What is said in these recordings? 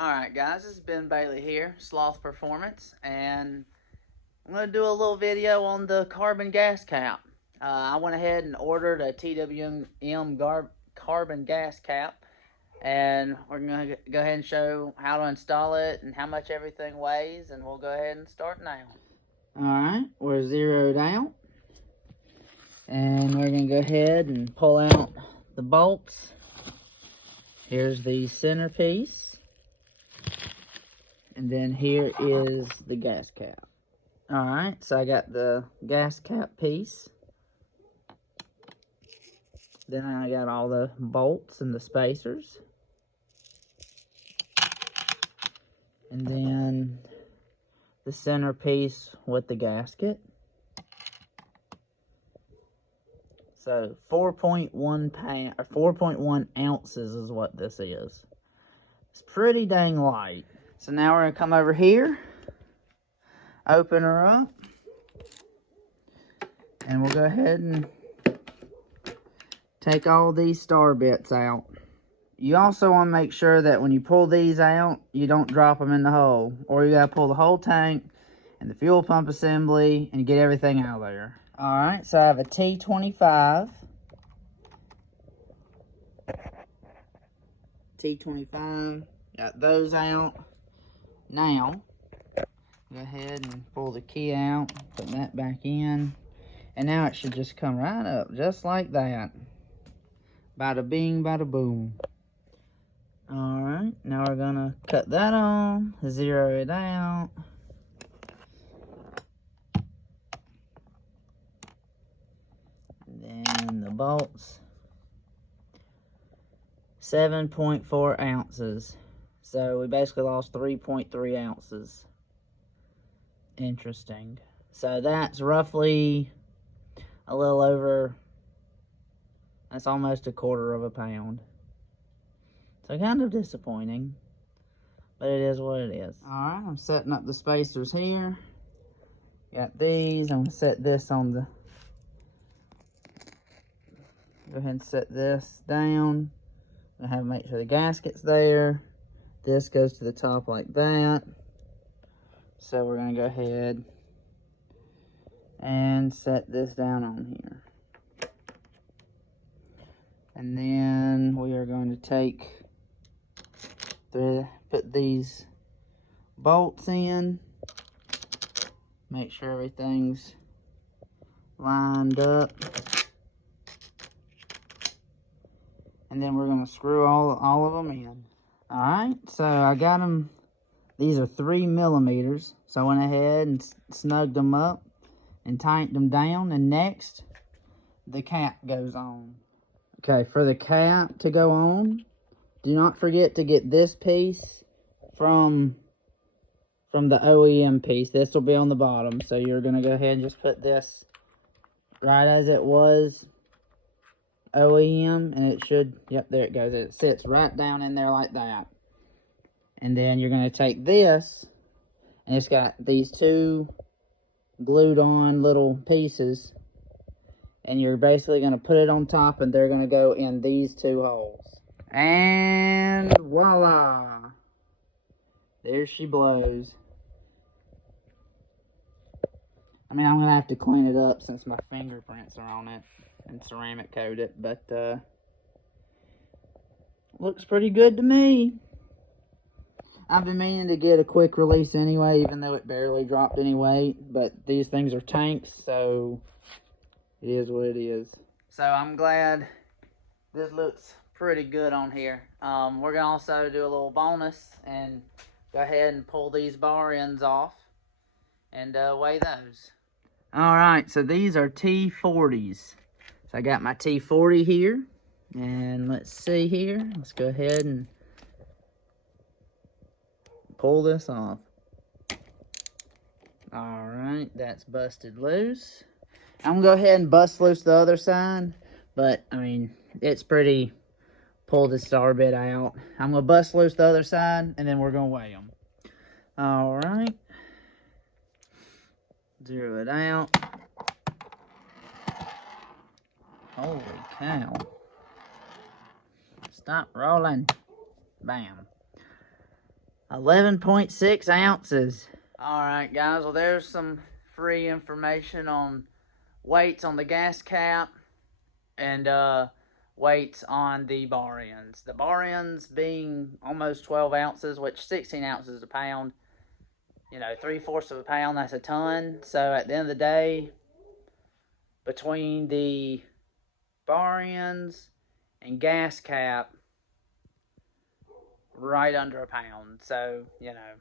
Alright guys, this is Ben Bailey here, Sloth Performance, and I'm going to do a little video on the carbon gas cap. I went ahead and ordered a TWM carbon gas cap, and we're going to go ahead and show how to install it and how much everything weighs, and we'll go ahead and start now. Alright, we're zeroed out, and we're going to go ahead and pull out the bolts. Here's the centerpiece. And then here is the gas cap. Alright, so I got the gas cap piece. Then I got all the bolts and the spacers. And then the centerpiece with the gasket. So 4.1 pound or 4.1 ounces is what this is. It's pretty dang light. So now we're going to come over here, open her up, and we'll go ahead and take all these star bits out. You also want to make sure that when you pull these out, you don't drop them in the hole, or you got to pull the whole tank and the fuel pump assembly and get everything out of there. Alright, so I have a T25. Got those out. Now, go ahead and pull the key out, put that back in, and now it should just come right up, just like that. Bada bing, bada boom. Alright, now we're gonna cut that on, zero it out. And then the bolts, 7.4 ounces. So we basically lost 3.3 ounces. Interesting. So that's roughly a little over, that's almost a quarter of a pound. So kind of disappointing, but it is what it is. Alright, I'm setting up the spacers here. Got these, I'm gonna set this on the, go ahead and set this down. I have to make sure the gasket's there. This goes to the top like that. So we're going to go ahead and set this down on here. And then we are going to put these bolts in. Make sure everything's lined up. And then we're going to screw all of them in. Alright, so I got them, these are 3 millimeters, so I went ahead and snugged them up and tightened them down, and next, the cap goes on. Okay, for the cap to go on, do not forget to get this piece from the OEM piece. This will be on the bottom, so you're going to go ahead and just put this right as it was OEM, and it should, yep, there it goes. It sits right down in there like that. And then you're going to take this, and it's got these 2 glued on little pieces, and you're basically going to put it on top, and they're going to go in these 2 holes. And voila! There she blows. I mean, I'm going to have to clean it up since my fingerprints are on it and ceramic coat it, but looks pretty good to me. I've been meaning to get a quick release anyway, even though it barely dropped any weight, but these things are tanks, so it is what it is. So I'm glad this looks pretty good on here. We're going to also do a little bonus and go ahead and pull these bar ends off and weigh those. Alright, so these are T40s. So I got my T40 here, and let's see here. Let's go ahead and pull this off. Alright, that's busted loose. I'm going to go ahead and bust loose the other side, but, I mean, it's pretty, pull the star bit out. I'm going to bust loose the other side, and then we're going to weigh them. Alright. Zero it out. Holy cow. Stop rolling. Bam. 11.6 ounces. Alright guys, well there's some free information on weights on the gas cap and weights on the bar ends. The bar ends being almost 12 ounces, which 16 ounces a pound. You know, 3/4 of a pound, that's a ton. So at the end of the day, between the bar ends and gas cap, right under a pound. So, you know,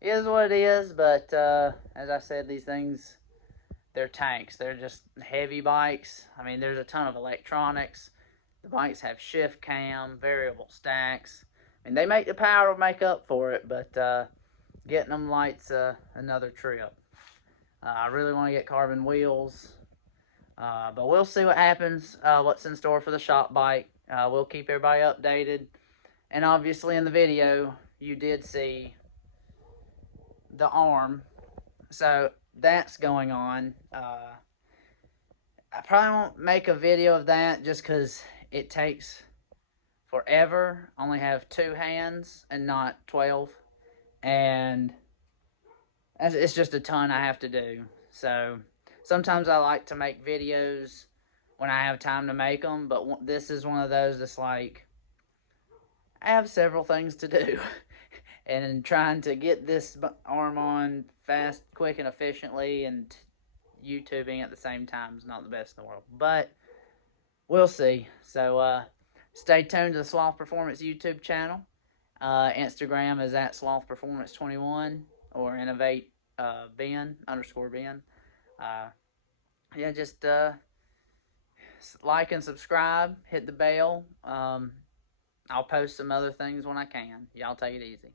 it is what it is, but as I said, these things, they're tanks. They're just heavy bikes. I mean, there's a ton of electronics. The bikes have shift cam, variable stacks. I mean, they make the power to make up for it, but getting them light's another trip. I really want to get carbon wheels, but we'll see what happens, what's in store for the shop bike. We'll keep everybody updated. And obviously in the video, you did see the arm. So that's going on. I probably won't make a video of that just because it takes forever. I only have 2 hands and not 12. And it's just a ton I have to do. So sometimes I like to make videos when I have time to make them. But this is one of those that's like, I have several things to do. And trying to get this arm on fast, quick, and efficiently, and YouTubing at the same time is not the best in the world. But we'll see. So stay tuned to the Sloth Performance YouTube channel. Instagram is at Sloth Performance 21 or Innovate Ben _Ben. Yeah, just like and subscribe. Hit the bell. I'll post some other things when I can. Y'all take it easy.